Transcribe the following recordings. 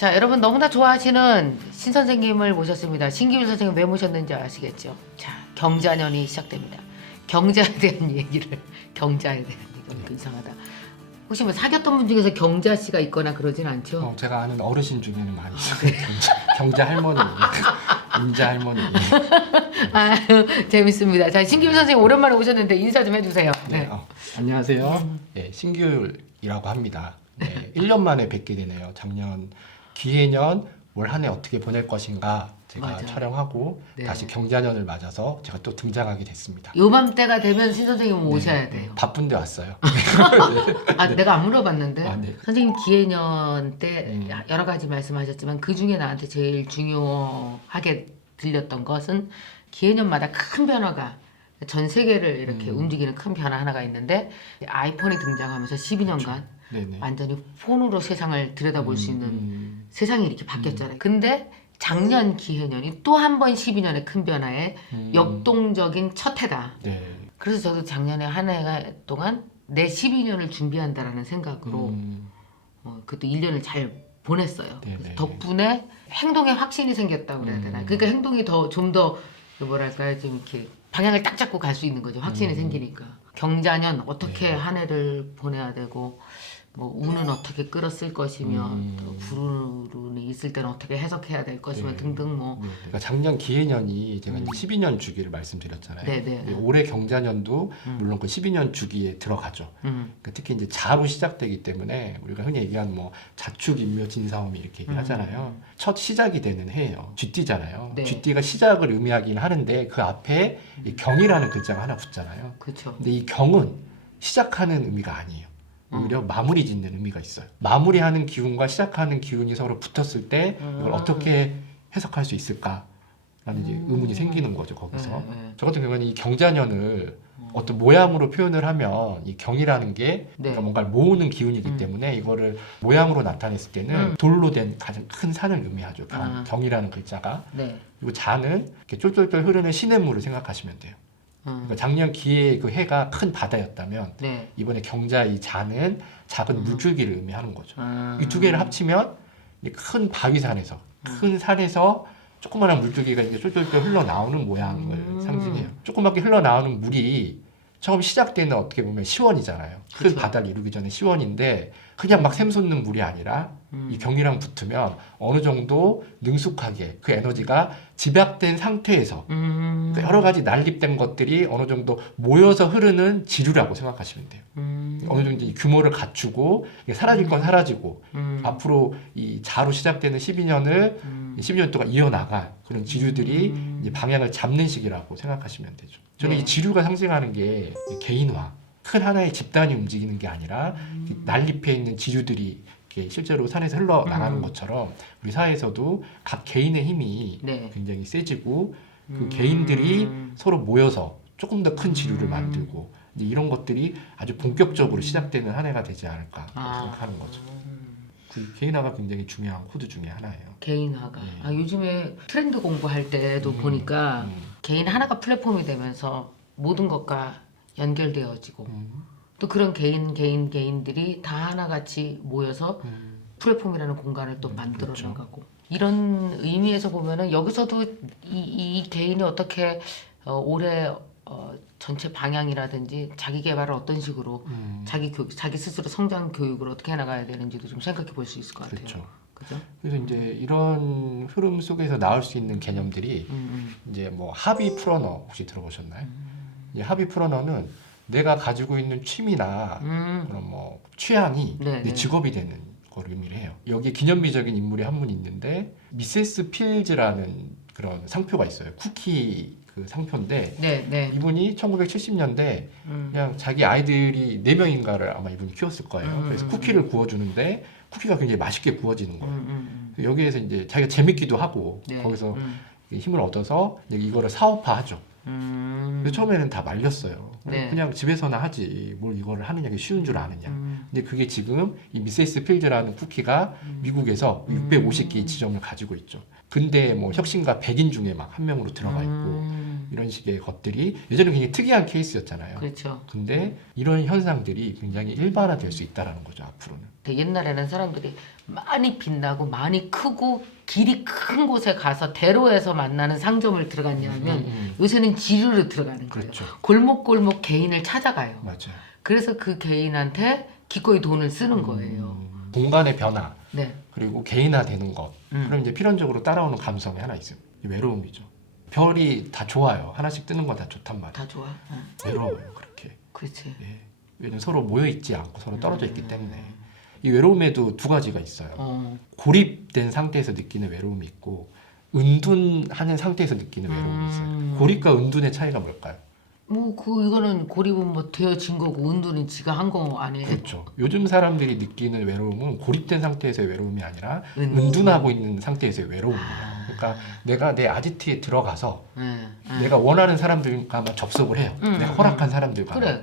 자, 여러분 너무나 좋아하시는 신 선생님을 모셨습니다. 신기율 선생님 왜 모셨는지 아시겠죠? 자, 경자년이 시작됩니다. 경자에 대한 얘기를 경자에 대한 얘기 이상하다. 혹시 뭐 사귀었던 분 중에서 경자 씨가 있거나 그러진 않죠? 제가 아는 어르신 중에는 많이 있어요. 경자 할머니, 임자 할머니. 아유, 재밌습니다. 자, 신기율 선생님 오랜만에 오셨는데 인사 좀 해주세요. 네. 안녕하세요. 네, 신규율이라고 합니다. 네, 1년 만에 뵙게 되네요. 작년 기해년 올 한 해 어떻게 보낼 것인가 제가 맞아요. 촬영하고 네. 다시 경자년을 맞아서 제가 또 등장하게 됐습니다. 요맘때가 되면 신 선생님 오셔야 네, 돼요. 바쁜데 왔어요. 아, 내가 안 물어봤는데. 아, 네. 선생님 기해년 때 여러 가지 말씀하셨지만 그 중에 나한테 제일 중요하게 들렸던 것은 기해년마다 큰 변화가 전 세계를 이렇게 움직이는 큰 변화 하나가 있는데 아이폰이 등장하면서 12년간 네네. 완전히 폰으로 세상을 들여다볼 수 있는 세상이 이렇게 바뀌었잖아요. 근데 작년 기해년이 또 한 번 12년의 큰 변화에 역동적인 첫 해다. 네. 그래서 저도 작년에 한 해 동안 내 12년을 준비한다라는 생각으로 그것도 1년을 잘 보냈어요. 네네. 그래서 덕분에 행동에 확신이 생겼다고 그래야 되나. 그러니까 행동이 좀 더 뭐랄까요, 좀 이렇게 방향을 딱 잡고 갈 수 있는 거죠. 확신이 생기니까. 경자년 어떻게 한 해를 보내야 되고 뭐 운은 어떻게 끌었을 것이며 또 불운이 있을 때는 어떻게 해석해야 될 것이며 등등 뭐. 그러니까 작년 기해년이 제가 이제 12년 주기를 말씀드렸잖아요. 네네. 근데 올해 경자년도 물론 그 12년 주기에 들어가죠. 그러니까 특히 이제 자로 시작되기 때문에 우리가 흔히 얘기하는 뭐 자축인묘 진사오미 이렇게 얘기하잖아요. 첫 시작이 되는 해예요. 쥐띠잖아요. 네. 쥐띠가 시작을 의미하긴 하는데 그 앞에 이 경이라는 글자가 하나 붙잖아요. 그렇죠. 근데 이 경은 시작하는 의미가 아니에요. 오히려 마무리 짓는 의미가 있어요. 마무리하는 기운과 시작하는 기운이 서로 붙었을 때 이걸 어떻게 해석할 수 있을까라는 이제 의문이 생기는 거죠. 거기서 저 같은 경우는 이 경자년을 어떤 모양으로 표현을 하면 이 경이라는 게 그러니까 뭔가를 모으는 기운이기 때문에 이거를 모양으로 나타냈을 때는 돌로 된 가장 큰 산을 의미하죠. 경이라는 글자가. 네. 그리고 자는 이렇게 쫄쫄쫄 흐르는 시냇물을 생각하시면 돼요. 그러니까 작년 기해 그 해가 큰 바다였다면 네. 이번에 경자 이 자는 작은 물줄기를 의미하는 거죠. 아. 이 두 개를 합치면 이제 큰 바위산에서 큰 산에서 조그마한 물줄기가 이제 쫄쫄쫄 흘러나오는 모양을 상징해요. 조그맣게 흘러나오는 물이 처음 시작되는 어떻게 보면 시원이잖아요. 큰 그쵸. 바다를 이루기 전에 시원인데 그냥 막 샘솟는 물이 아니라 이 경이랑 붙으면 어느 정도 능숙하게 그 에너지가 집약된 상태에서 그러니까 여러 가지 난립된 것들이 어느 정도 모여서 흐르는 지류라고 생각하시면 돼요. 어느 정도 이 규모를 갖추고 이게 사라질 건 사라지고 앞으로 이 자로 시작되는 12년을 12년 동안 이어나갈 그런 지류들이 이제 방향을 잡는 시기라고 생각하시면 되죠. 저는 이 지류가 상징하는 게 개인화, 큰 하나의 집단이 움직이는 게 아니라 난립해 있는 지류들이 이렇게 실제로 산에서 흘러나가는 것처럼 우리 사회에서도 각 개인의 힘이 굉장히 세지고 그 개인들이 서로 모여서 조금 더 큰 지류를 만들고 이제 이런 것들이 아주 본격적으로 시작되는 한 해가 되지 않을까 생각하는 거죠. 그 개인화가 굉장히 중요한 코드 중에 하나예요. 개인화가. 아, 요즘에 트렌드 공부할 때도 보니까 개인 하나가 플랫폼이 되면서 모든 것과 연결되어지고 또 그런 개인들이 다 하나같이 모여서 플랫폼이라는 공간을 또 만들어 나가고 이런 의미에서 보면은 여기서도 이 개인이 어떻게 올해 전체 방향이라든지 자기 개발을 어떤 식으로 자기 스스로 성장 교육을 어떻게 해나가야 되는지도 좀 생각해 볼 수 있을 것 같아요. 그렇죠. 그죠? 그래서 이제 이런 흐름 속에서 나올 수 있는 개념들이 이제 뭐 합의 풀어너 혹시 들어보셨나요? 이 합의 풀어너는 내가 가지고 있는 취미나 그런 뭐 취향이 내 직업이 되는 걸 의미를 해요. 여기 기념비적인 인물이 한 분 있는데 미세스 필즈라는 그런 상표가 있어요. 쿠키 그 상표인데 이분이 1970년대 그냥 자기 아이들이 4명인가를 아마 이분이 키웠을 거예요. 그래서 쿠키를 구워주는데 쿠키가 굉장히 맛있게 구워지는 거예요. 여기에서 이제 자기가 재밌기도 하고 거기서 힘을 얻어서 이거를 사업화하죠. 그래서 처음에는 다 말렸어요. 그냥 집에서나 하지 뭘 이거를 하느냐, 게 쉬운 줄 아느냐. 근데 그게 지금 이 미세스 필드라는 쿠키가 미국에서 650개의 지점을 가지고 있죠. 근대 뭐 혁신가 100인 중에 막 한 명으로 들어가 있고 이런 식의 것들이 예전에 굉장히 특이한 케이스였잖아요. 그렇죠. 근데 이런 현상들이 굉장히 일반화될 수 있다라는 거죠, 앞으로는. 옛날에는 사람들이 많이 빛나고 많이 크고 길이 큰 곳에 가서 대로에서 만나는 상점을 들어갔냐면 요새는 지르르 들어가는 거예요. 그렇죠. 골목골목 개인을 찾아가요. 맞아요. 그래서 그 개인한테 기꺼이 돈을 쓰는 거예요. 공간의 변화, 네. 그리고 개인화되는 것. 그럼 이제 필연적으로 따라오는 감성이 하나 있어요. 이 외로움이죠. 별이 다 좋아요. 하나씩 뜨는 건 다 좋단 말이에요. 다 좋아. 응. 외로워요, 그렇게. 그렇지. 예. 왜냐면 서로 모여 있지 않고 서로 떨어져 있기 때문에. 이 외로움에도 두 가지가 있어요. 고립된 상태에서 느끼는 외로움이 있고 은둔하는 상태에서 느끼는 외로움이 있어요. 고립과 은둔의 차이가 뭘까요? 이거는 고립은 뭐 되어진 거고 은둔은 지가 한 거 아니에요. 그렇죠. 요즘 사람들이 느끼는 외로움은 고립된 상태에서의 외로움이 아니라 은둔. 은둔하고 있는 상태에서의 외로움이에요. 그러니까 내가 내 아지트에 들어가서 네. 내가 원하는 사람들과만 접속을 해요. 내가 허락한 사람들과. 그래.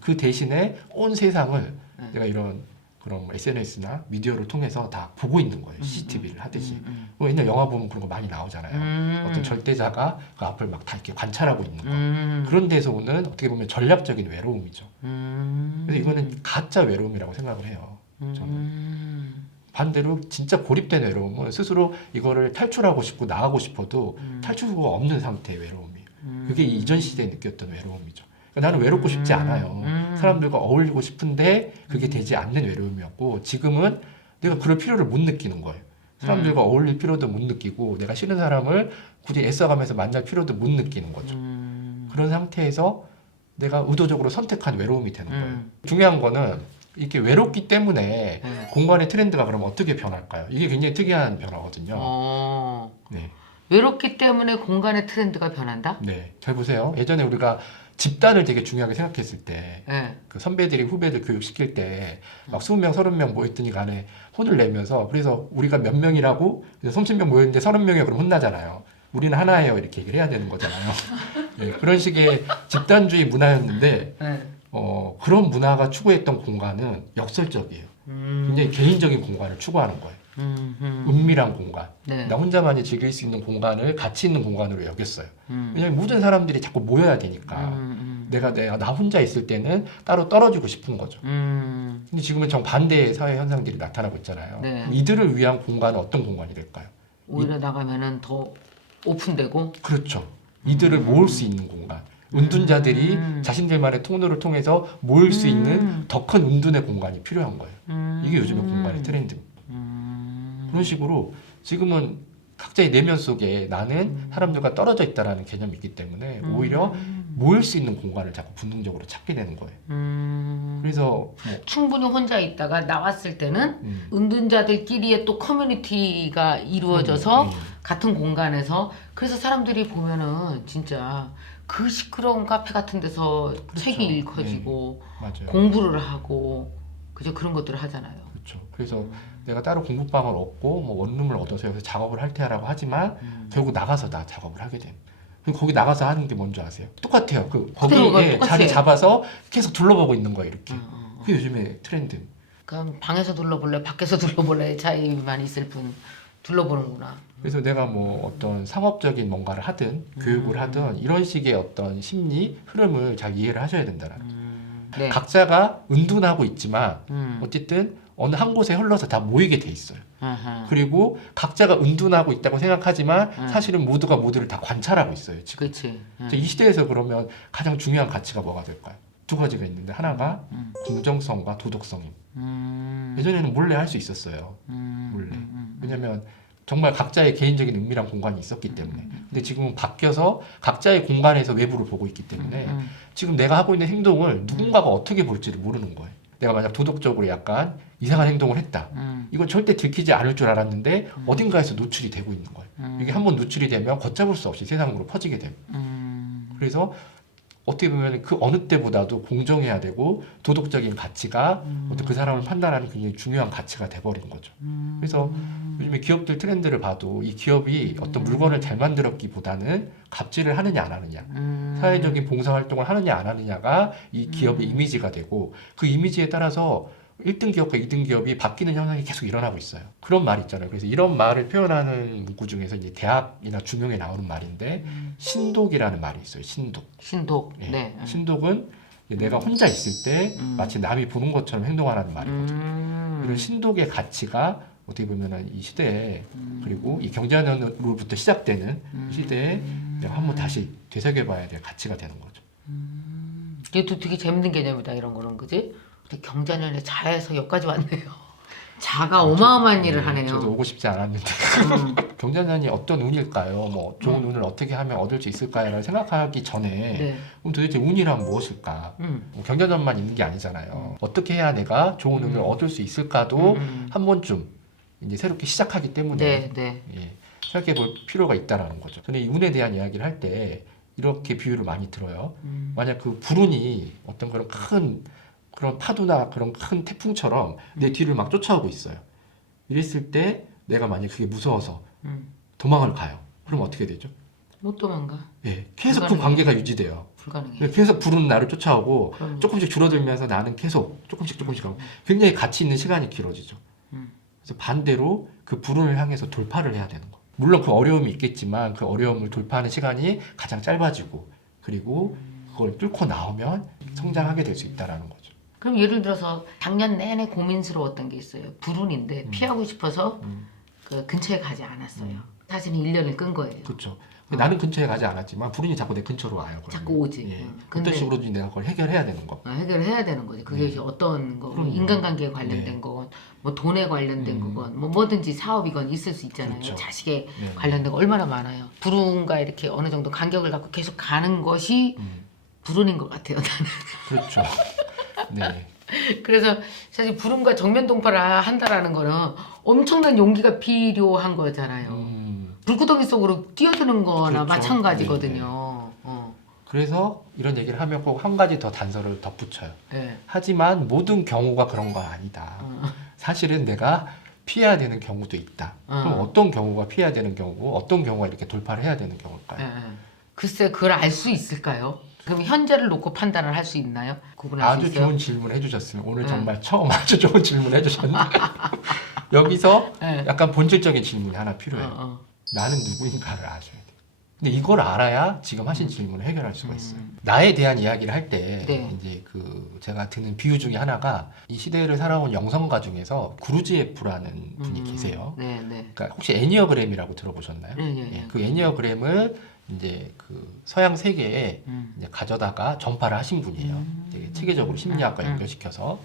그 대신에 온 세상을 내가 이런 그런 SNS나 미디어를 통해서 다 보고 있는 거예요. CCTV를 하듯이. 옛날 영화 보면 그런 거 많이 나오잖아요. 어떤 절대자가 그 앞을 막 다 이렇게 관찰하고 있는 거. 그런 데서 오는 어떻게 보면 전략적인 외로움이죠. 그래서 이거는 가짜 외로움이라고 생각을 해요. 저는. 반대로 진짜 고립된 외로움은 스스로 이거를 탈출하고 싶고 나가고 싶어도 탈출구가 없는 상태의 외로움이에요. 그게 이전 시대에 느꼈던 외로움이죠. 그러니까 나는 외롭고 싶지 않아요. 사람들과 어울리고 싶은데 그게 되지 않는 외로움이었고 지금은 내가 그럴 필요를 못 느끼는 거예요. 사람들과 어울릴 필요도 못 느끼고 내가 싫은 사람을 굳이 애써가면서 만날 필요도 못 느끼는 거죠. 그런 상태에서 내가 의도적으로 선택한 외로움이 되는 거예요. 중요한 거는 이렇게 외롭기 때문에 공간의 트렌드가 그럼 어떻게 변할까요? 이게 굉장히 특이한 변화거든요. 네. 외롭기 때문에 공간의 트렌드가 변한다? 네. 잘 보세요. 예전에 우리가 집단을 되게 중요하게 생각했을 때, 네. 그 선배들이 후배들 교육시킬 때, 막 20명, 30명 모였더니 간에 혼을 내면서, 그래서 우리가 몇 명이라고, 30명 모였는데 30명이야 그럼 혼나잖아요. 우리는 하나예요. 이렇게 얘기를 해야 되는 거잖아요. 네, 그런 식의 집단주의 문화였는데, 네. 그런 문화가 추구했던 공간은 역설적이에요. 굉장히 개인적인 공간을 추구하는 거예요. 은밀한 공간. 네. 나 혼자만이 즐길 수 있는 공간을 가치 있는 공간으로 여겼어요. 왜냐면 모든 사람들이 자꾸 모여야 되니까 내가 나 혼자 있을 때는 따로 떨어지고 싶은 거죠. 근데 지금은 정반대의 사회 현상들이 나타나고 있잖아요. 네. 그럼 이들을 위한 공간은 어떤 공간이 될까요? 오히려 나가면은 더 오픈되고. 그렇죠. 이들을 모을 수 있는 공간. 은둔자들이 자신들만의 통로를 통해서 모일 수 있는 더 큰 은둔의 공간이 필요한 거예요. 이게 요즘의 공간의 트렌드입니다. 그런 식으로 지금은 각자의 내면 속에 나는 사람들과 떨어져 있다라는 개념이 있기 때문에 오히려 모일 수 있는 공간을 자꾸 본능적으로 찾게 되는 거예요. 그래서 충분히 혼자 있다가 나왔을 때는 은둔자들끼리의 또 커뮤니티가 이루어져서 같은 공간에서 그래서 사람들이 보면은 진짜 그 시끄러운 카페 같은 데서 그렇죠. 책이 읽혀지고 맞아요. 공부를 하고 그저 그런 것들을 하잖아요. 그렇죠. 그래서 내가 따로 공부방을 얻고 뭐 원룸을 얻어서 여기서 작업을 할 테라고 하지만 결국 나가서 다 작업을 하게 돼. 그리고 거기 나가서 하는 게 뭔지 아세요? 똑같아요. 거기에 자리 잡아서 계속 둘러보고 있는 거예요. 이렇게. 그게 요즘의 트렌드. 그럼 방에서 둘러볼래, 밖에서 둘러볼래 차이만 있을 뿐 둘러보는구나. 그래서 내가 뭐 어떤 상업적인 뭔가를 하든 교육을 하든 이런 식의 어떤 심리 흐름을 잘 이해를 하셔야 된다는 거죠. 네. 각자가 은둔하고 있지만 어쨌든 어느 한 곳에 흘러서 다 모이게 돼 있어요. 그리고 각자가 은둔하고 있다고 생각하지만 사실은 모두가 모두를 다 관찰하고 있어요. 지금. 그렇지. 이 시대에서 그러면 가장 중요한 가치가 뭐가 될까요? 두 가지가 있는데 하나가 공정성과 도덕성입니다. 예전에는 몰래 할 수 있었어요. 몰래. 왜냐면 정말 각자의 개인적인 은밀한 공간이 있었기 때문에. 근데 지금은 바뀌어서 각자의 공간에서 외부를 보고 있기 때문에 지금 내가 하고 있는 행동을 누군가가 어떻게 볼지를 모르는 거예요. 내가 만약 도덕적으로 약간 이상한 행동을 했다. 이건 절대 들키지 않을 줄 알았는데 어딘가에서 노출이 되고 있는 거예요. 이게 한번 노출이 되면 걷잡을 수 없이 세상으로 퍼지게 돼요. 그래서 어떻게 보면 그 어느 때보다도 공정해야 되고 도덕적인 가치가 어떤 그 사람을 판단하는 굉장히 중요한 가치가 돼버린 거죠. 그래서 요즘에 기업들 트렌드를 봐도 이 기업이 어떤 물건을 잘 만들었기보다는 갑질을 하느냐 안 하느냐, 사회적인 봉사활동을 하느냐 안 하느냐가 이 기업의 이미지가 되고 그 이미지에 따라서 1등 기업과 2등 기업이 바뀌는 현상이 계속 일어나고 있어요. 그런 말이 있잖아요. 그래서 이런 말을 표현하는 문구 중에서 이제 대학이나 중용에 나오는 말인데 신독이라는 말이 있어요. 신독. 신독. 예. 네. 신독은 내가 혼자 있을 때 마치 남이 보는 것처럼 행동하라는 말인 거죠. 이런 신독의 가치가 어떻게 보면 이 시대에 그리고 이 경제난으로부터 시작되는 시대에 내가 한번 다시 되새겨봐야 될 가치가 되는 거죠. 이것도 되게 재밌는 개념이다 이런 거는 그지? 우리 경자년에 자에서 여기까지 왔네요. 자가 어마어마한 일을 하네요. 저도 오고 싶지 않았는데 경자년이 어떤 운일까요? 뭐 좋은 운을 어떻게 하면 얻을 수 있을까요를 생각하기 전에 네. 그럼 도대체 운이란 무엇일까? 뭐 경자년만 있는 게 아니잖아요. 어떻게 해야 내가 좋은 운을 얻을 수 있을까도 한 번쯤 이제 새롭게 시작하기 때문에 네. 예, 생각해 볼 필요가 있다라는 거죠. 저는 이 운에 대한 이야기를 할 때 이렇게 비유를 많이 들어요. 만약 그 불운이 어떤 그런 파도나 그런 큰 태풍처럼 내 뒤를 막 쫓아오고 있어요. 이랬을 때 내가 만약 그게 무서워서 도망을 가요. 그럼 어떻게 되죠? 못 도망가. 예, 계속 그 불가능해. 관계가 유지돼요. 불가능해. 계속 불은 나를 쫓아오고 그럼요. 조금씩 줄어들면서 나는 계속 조금씩 하고 굉장히 가치 있는 시간이 길어지죠. 그래서 반대로 그 불운을 향해서 돌파를 해야 되는 거. 물론 그 어려움이 있겠지만 그 어려움을 돌파하는 시간이 가장 짧아지고 그리고 그걸 뚫고 나오면 성장하게 될 수 있다라는 거죠. 그럼 예를 들어서 작년 내내 고민스러웠던 게 있어요. 불운인데 피하고 싶어서 그 근처에 가지 않았어요. 사실은 1년을 끈 거예요. 그렇죠. 나는 근처에 가지 않았지만 불운이 자꾸 내 근처로 와요. 그러면. 자꾸 오지. 예. 근데 어떤 식으로든지 내가 그걸 해결해야 되는 거. 해결을 해야 되는 거지. 그게 이제 어떤 거, 뭐 그럼요. 인간관계에 관련된 네. 거건, 뭐 돈에 관련된 거건, 뭐 뭐든지 사업이건 있을 수 있잖아요. 그렇죠. 자식에 네. 관련된 거 얼마나 많아요. 불운과 이렇게 어느 정도 간격을 갖고 계속 가는 것이 불운인 것 같아요. 나는. 그렇죠. 네. 그래서 사실 불운과 정면 동파를 한다라는 거는 엄청난 용기가 필요한 거잖아요. 불구덩이 속으로 뛰어드는 거나 그렇죠. 마찬가지거든요. 그래서 이런 얘기를 하면 꼭 한 가지 더 단서를 덧붙여요. 네. 하지만 모든 경우가 그런 건 아니다. 사실은 내가 피해야 되는 경우도 있다. 그럼 어떤 경우가 피해야 되는 경우고 어떤 경우가 이렇게 돌파를 해야 되는 경우일까요? 네. 글쎄 그걸 알 수 있을까요? 그럼 현재를 놓고 판단을 할 수 있나요? 구분할 수 아주 있어요? 좋은 질문을 해주셨어요. 오늘 정말 처음 아주 좋은 질문을 해주셨는데 여기서 네. 약간 본질적인 질문이 하나 필요해요. 나는 누구인가를 아셔야 돼요. 근데 이걸 알아야 지금 하신 질문을 해결할 수가 있어요. 나에 대한 이야기를 할 때 네. 이제 그 제가 드는 비유 중에 하나가 이 시대를 살아온 영성가 중에서 구루지에프라는 분이 계세요. 네. 그러니까 혹시 애니어그램이라고 들어보셨나요? 네. 예, 그 애니어그램을 이제 그 서양 세계에 이제 가져다가 전파를 하신 분이에요. 되게 체계적으로 심리학과 연결시켜서.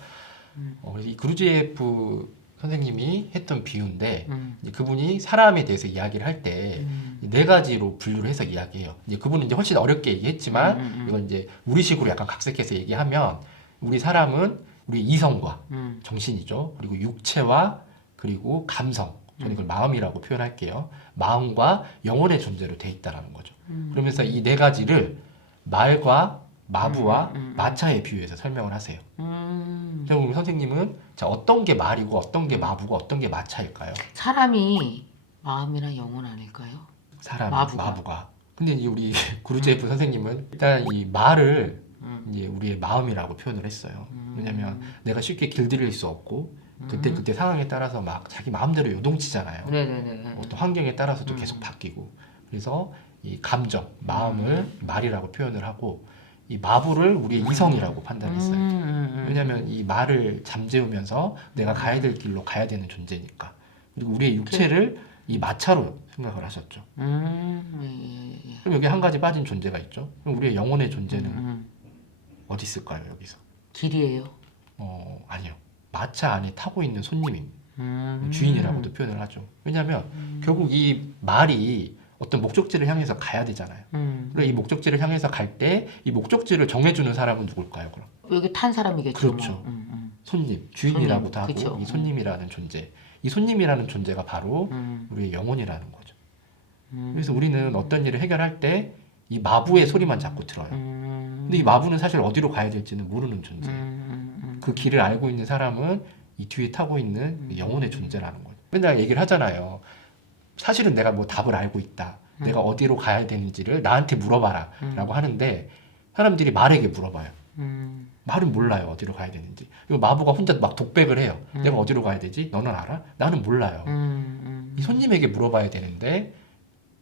그래서 이 구루지에프 선생님이 했던 비유인데 이제 그분이 사람에 대해서 이야기를 할 때 네 가지로 분류를 해서 이야기해요. 이제 그분은 이제 훨씬 어렵게 얘기했지만 이건 이제 우리식으로 약간 각색해서 얘기하면 우리 사람은 우리 이성과 정신이죠. 그리고 육체와 그리고 감성. 저는 이걸 마음이라고 표현할게요. 마음과 영혼의 존재로 돼 있다라는 거죠. 그러면서 이 네 가지를 말과 마부와 마차에 비유해서 설명을 하세요. 그럼 우리 선생님은 자, 어떤 게 말이고 어떤 게 마부고 어떤 게 마차일까요? 사람이 마음이나 영혼 아닐까요? 사람, 마부가. 마부가. 근데 이제 우리 구루제프 선생님은 일단 이 말을 이제 우리의 마음이라고 표현을 했어요. 왜냐면 내가 쉽게 길들일 수 없고 그때 상황에 따라서 막 자기 마음대로 요동치잖아요. 네네네. 어떤 환경에 따라서도 계속 바뀌고. 그래서 이 감정, 마음을 말이라고 표현을 하고 이 마부를 우리의 이성이라고 판단했어요. 왜냐하면 이 말을 잠재우면서 내가 가야 될 길로 가야 되는 존재니까. 그리고 우리의 육체를 이 마차로 생각을 하셨죠. 예. 그럼 여기 한 가지 빠진 존재가 있죠. 그럼 우리의 영혼의 존재는 어디 있을까요? 여기서? 길이에요. 아니요. 마차 안에 타고 있는 손님입니다. 주인이라고도 표현을 하죠. 왜냐하면 결국 이 말이 어떤 목적지를 향해서 가야 되잖아요. 그리고 이 목적지를 향해서 갈 때 이 목적지를 정해주는 사람은 누굴까요? 그럼 여기 탄 사람이겠죠. 그렇죠. 뭐. 손님, 주인이라고도 손님, 하고 그쵸. 이 손님이라는 존재, 이 손님이라는 존재가 바로 우리의 영혼이라는 거죠. 그래서 우리는 어떤 일을 해결할 때 이 마부의 소리만 자꾸 들어요. 근데 이 마부는 사실 어디로 가야 될지는 모르는 존재예요. 그 길을 알고 있는 사람은 이 뒤에 타고 있는 영혼의 존재라는 거예요. 맨날 얘기를 하잖아요. 사실은 내가 뭐 답을 알고 있다. 내가 어디로 가야 되는지를 나한테 물어봐라. 라고 하는데 사람들이 말에게 물어봐요. 말은 몰라요. 어디로 가야 되는지. 그리고 마부가 혼자 막 독백을 해요. 내가 어디로 가야 되지? 너는 알아? 나는 몰라요. 이 손님에게 물어봐야 되는데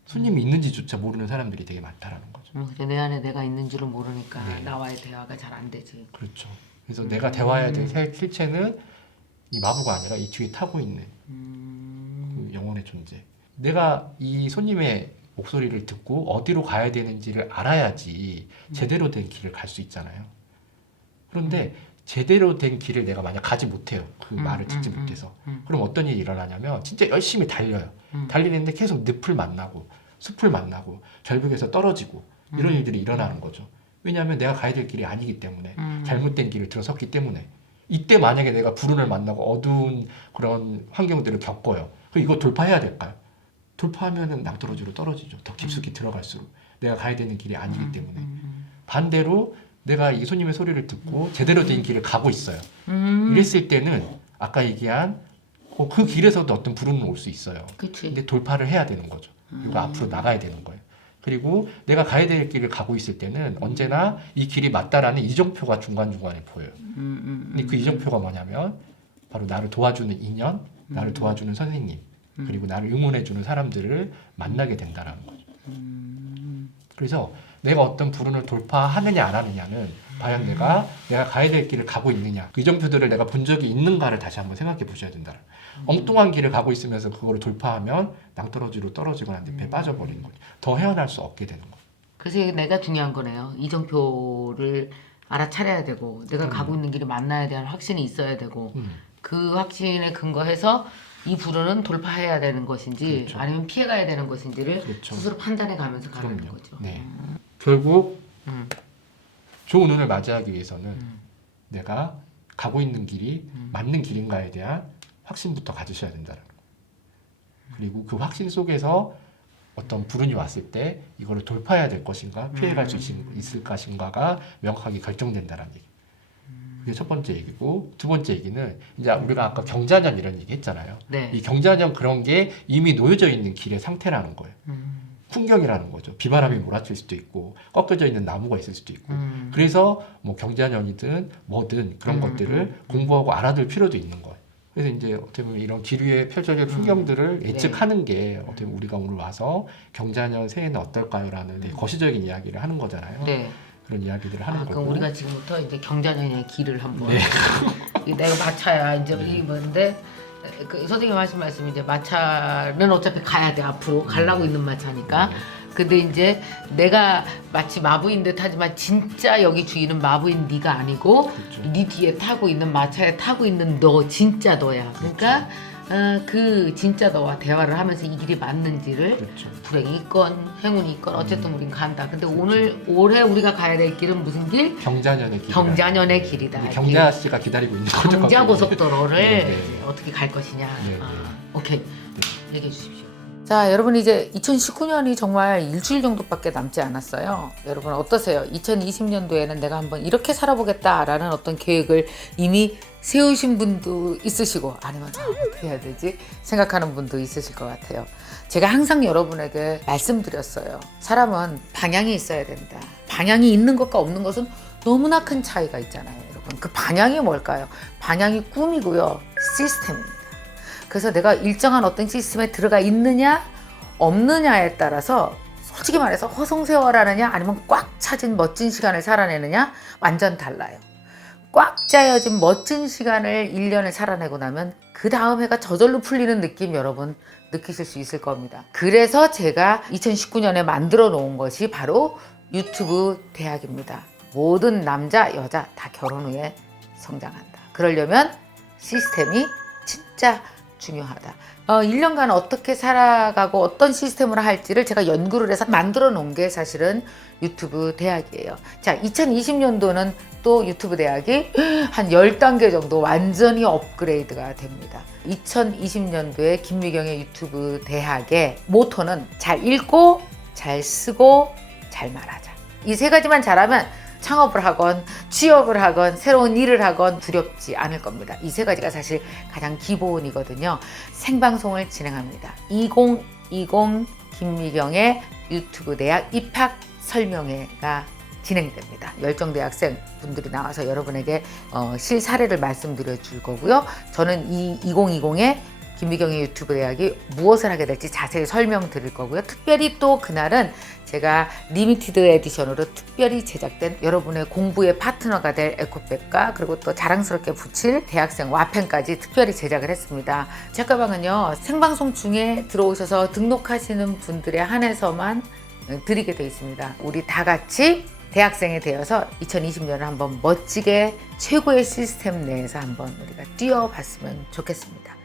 손님이 있는지조차 모르는 사람들이 되게 많다라는 거죠. 내 안에 내가 있는 줄은 모르니까 네. 나와의 대화가 잘 안 되지. 그렇죠. 그래서 내가 대화해야 될 실체는 이 마부가 아니라 이 뒤에 타고 있는 그 영혼의 존재. 내가 이 손님의 목소리를 듣고 어디로 가야 되는지를 알아야지 제대로 된 길을 갈 수 있잖아요. 그런데 제대로 된 길을 내가 만약 가지 못해요. 그 말을 듣지 못해서. 그럼 어떤 일이 일어나냐면 진짜 열심히 달려요. 달리는데 계속 늪을 만나고 숲을 만나고 결국에서 떨어지고 이런 일들이 일어나는 거죠. 왜냐하면 내가 가야 될 길이 아니기 때문에 잘못된 길을 들어섰기 때문에 이때 만약에 내가 불운을 만나고 어두운 그런 환경들을 겪어요. 그럼 이거 돌파해야 될까요? 돌파하면은 낭떠러지로 떨어지죠. 더 깊숙이 들어갈수록 내가 가야 되는 길이 아니기 때문에. 반대로 내가 이 손님의 소리를 듣고 제대로 된 길을 가고 있어요. 이랬을 때는 아까 얘기한 그 길에서도 어떤 불운은 올 수 있어요. 그치. 근데 돌파를 해야 되는 거죠. 그리고 앞으로 나가야 되는 거예요. 그리고 내가 가야 될 길을 가고 있을 때는 언제나 이 길이 맞다라는 이정표가 중간중간에 보여요. 근데 그 이정표가 뭐냐면 바로 나를 도와주는 인연, 나를 도와주는 선생님, 그리고 나를 응원해주는 사람들을 만나게 된다는 거죠. 그래서 내가 어떤 불운을 돌파하느냐 안 하느냐는 과연 내가 가야 될 길을 가고 있느냐, 그 이정표들을 내가 본 적이 있는가를 다시 한번 생각해 보셔야 된다. 엉뚱한 길을 가고 있으면서 그거를 돌파하면 낭떠러지로 떨어지거나 늪에 빠져버리는 거죠. 더 헤어날 수 없게 되는 거죠. 그래서 내가 중요한 거네요. 이정표를 알아차려야 되고 내가 가고 있는 길이 맞나에 대한 확신이 있어야 되고 그 확신에 근거해서 이 불운은 돌파해야 되는 것인지 그렇죠. 아니면 피해가야 되는 것인지를 그렇죠. 스스로 판단해 가면서 가는 그럼요. 거죠. 네. 결국 좋은 운을 맞이하기 위해서는 내가 가고 있는 길이 맞는 길인가에 대한 확신부터 가지셔야 된다는 거예요. 그리고 그 확신 속에서 어떤 불운이 왔을 때 이거를 돌파해야 될 것인가 피해갈 수 있을 것인가가 명확하게 결정된다는 얘기. 그게 첫 번째 얘기고, 두 번째 얘기는 이제 우리가 아까 경자년 이런 얘기 했잖아요. 네. 이 경자년 그런 게 이미 놓여져 있는 길의 상태라는 거예요. 풍경이라는 거죠. 비바람이 몰아칠 수도 있고 꺾여져 있는 나무가 있을 수도 있고 그래서 뭐 경자년이든 뭐든 그런 것들을 공부하고 알아둘 필요도 있는 거예요. 그래서 이제 어떻게 보면 이런 길 위에 펼쳐질 풍경들을 예측하는 게 어떻게 보면 우리가 오늘 와서 경자년 새해는 어떨까요라는 되게 거시적인 이야기를 하는 거잖아요. 네. 그런 이야기들을 하는 거고. 그럼 우리가 지금부터 이제 경자년의 길을 한번 내가 마차야 이제 이 뭔데 그 선생님 하신 말씀 이제 마차는 어차피 가야 돼 앞으로 가려고 있는 마차니까. 근데 이제 내가 마치 마부인 듯 하지만 진짜 여기 주인은 마부인 네가 아니고 그렇죠. 네 뒤에 타고 있는 마차에 타고 있는 너 진짜 너야. 그러니까 그 진짜 너와 대화를 하면서 이 길이 맞는지를 그렇죠. 불행이 있건 행운이 있건 어쨌든 우린 간다. 근데 올해 우리가 가야 될 길은 무슨 길? 경자년의 길. 경자년의 길이다. 경자 씨가 기다리고 있는 거죠. 경자 고속도로를 네. 어떻게 갈 것이냐. 네. 오케이. 얘기해 주십시오. 자, 여러분 이제 2019년이 정말 일주일 정도밖에 남지 않았어요. 여러분 어떠세요? 2020년도에는 내가 한번 이렇게 살아보겠다라는 어떤 계획을 이미 세우신 분도 있으시고 아니면 어떻게 해야 되지? 생각하는 분도 있으실 것 같아요. 제가 항상 여러분에게 말씀드렸어요. 사람은 방향이 있어야 된다. 방향이 있는 것과 없는 것은 너무나 큰 차이가 있잖아요, 여러분. 그 방향이 뭘까요? 방향이 꿈이고요. 시스템입니다. 그래서 내가 일정한 어떤 시스템에 들어가 있느냐 없느냐에 따라서 솔직히 말해서 허송세월하느냐 아니면 꽉 차진 멋진 시간을 살아내느냐 완전 달라요. 꽉 짜여진 멋진 시간을 1년을 살아내고 나면 그 다음 해가 저절로 풀리는 느낌 여러분 느끼실 수 있을 겁니다. 그래서 제가 2019년에 만들어 놓은 것이 바로 유튜브 대학입니다. 모든 남자 여자 다 결혼 후에 성장한다. 그러려면 시스템이 진짜 중요하다. 1년간 어떻게 살아가고 어떤 시스템으로 할지를 제가 연구를 해서 만들어 놓은 게 사실은 유튜브 대학이에요. 자, 2020년도는 또 유튜브 대학이 한 10단계 정도 완전히 업그레이드가 됩니다. 2020년도에 김미경의 유튜브 대학의 모토는 잘 읽고 잘 쓰고 잘 말하자. 이 세 가지만 잘하면 창업을 하건 취업을 하건 새로운 일을 하건 두렵지 않을 겁니다. 이 세 가지가 사실 가장 기본이거든요. 생방송을 진행합니다. 2020 김미경의 유튜브 대학 입학 설명회가 진행됩니다. 열정대학생 분들이 나와서 여러분에게 실사례를 말씀드려 줄 거고요. 저는 이 2020에 김미경의 유튜브 대학이 무엇을 하게 될지 자세히 설명드릴 거고요. 특별히 또 그날은 제가 리미티드 에디션으로 특별히 제작된 여러분의 공부의 파트너가 될 에코백과 그리고 또 자랑스럽게 붙일 대학생 와펜까지 특별히 제작을 했습니다. 책가방은요, 생방송 중에 들어오셔서 등록하시는 분들에 한해서만 드리게 되어 있습니다. 우리 다 같이 대학생이 되어서 2020년을 한번 멋지게 최고의 시스템 내에서 한번 우리가 뛰어봤으면 좋겠습니다.